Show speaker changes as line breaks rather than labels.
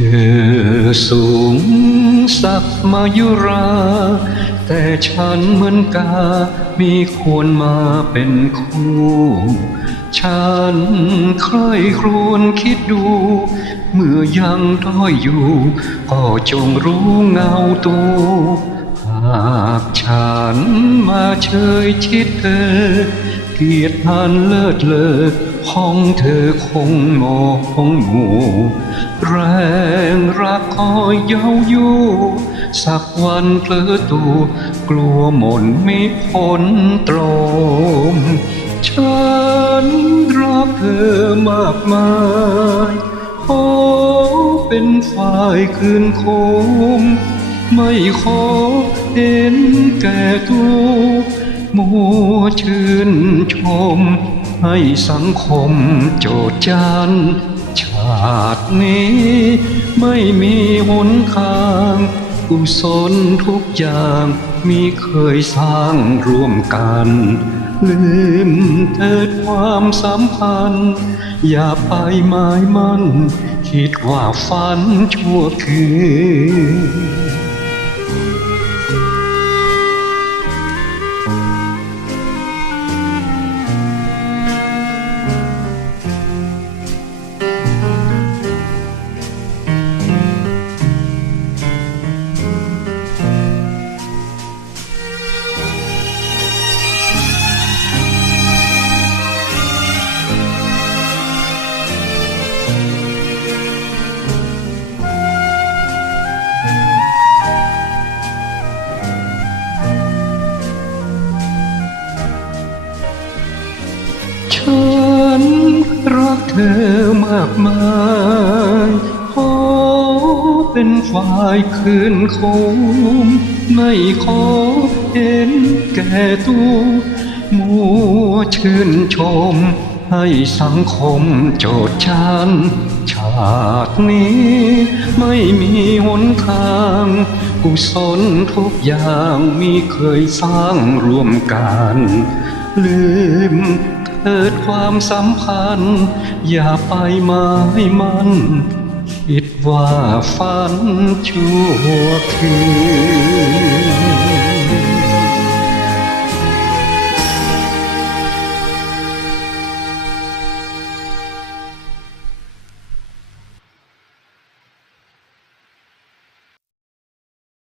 อสูงสักมายุรา แต่ฉันเหมือนกา มีควรมาเป็นคู่ ฉันใครครวญคิดดู เมื่อยังด้อยอยู่ ก็จงรู้เงาตัว หากฉันมาเชยชิดเธอ เกียรติพันเลิศเลอ ของเธอคงมองหมู่แรงรักคอยเย้าอยู่สักวันเพลอตัวกลัวหมนไม่พ้นตรม ฉันรักเธอมากมายขอเป็นฝ่ายคืนคม ไม่ขอเห็นแก่ตัวมัวชื่นชม ให้สังคมโจดจันชาตินี้ไม่มีหนทาง กุศลทุกอย่างมีเคยสร้างร่วมกัน ลืมเถิดความสัมพันธ์ อย่าไปหมายมั่น คิดว่าฝันชั่วคืน อมากมายขอเป็นฝ่ายคืนคมไม่ขอเห็นแก่ตัวมัวชื่นชม ให้สังคมโจดชันชาตินี้ไม่มีหนทาง กุศลทุกอย่างมีเคยสร้างร่วมกัน ลืม ถิดความสัมพันธ์ อย่าไปหมายมันคิดว่าฝันชั่วคืน